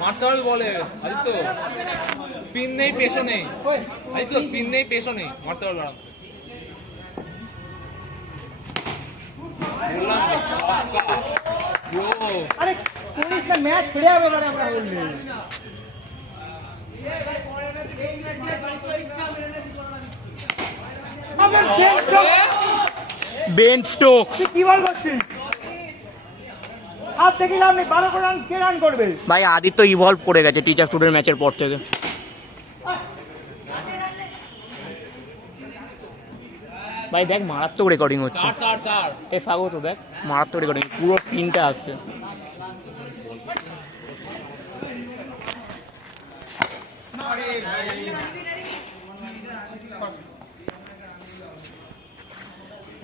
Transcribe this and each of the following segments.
মারতে পারবে বলে আদিত্য, স্পিন নেই পেশো নেই আদিত্য, স্পিন নেই পেশো নেই, মারতে পারবে আরামসে। বললাম আরে পুলিশ का मैच खेले হবে মানে আমরা বললি বেন স্টোকস কি বল করছিস আপ থেকে লাভ নেই 12 রান কে রান করবে ভাই আদিত্য ইভলভ করে গেছে টিচার স্টুডেন্ট ম্যাচের পর থেকে। ভাই দেখ মারাত্মক রেকর্ডিং হচ্ছে, চার চার চার। এ ফাগো তো দেখ মারাত্মক রেকর্ডিং, পুরো তিনটা আসছে।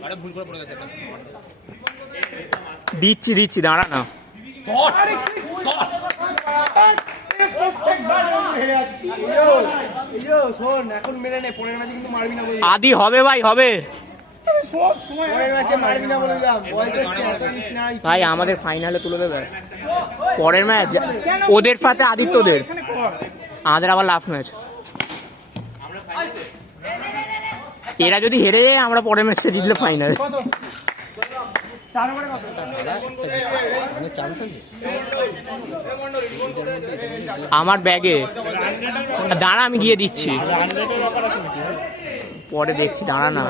আরে ভুল করে পড়ে গেছে এটা। দিচ্ছি দিচ্ছি দাঁড়া না। Shot shot. শোন এখন মেরে নে পরের ম্যাচে কিন্তু মারবি না বলে আদি হবে ভাই হবে পরের ম্যাচে মারবি না বলে দিলাম বয়স হচ্ছে এত রিস্ক না ভাই, আমাদের ফাইনালে তুলে দেবে পরের ম্যাচ ওদের সাথে আদিত্যদের, আমাদের আবার লাস্ট ম্যাচ। এরা যদি হেরে যায় আমরা পরের ম্যাচে জিতলে ফাইনাল। আমার ব্যাগে দাঁড়া আমি গিয়ে দিচ্ছি, পরে দেখছি দাঁড়া না।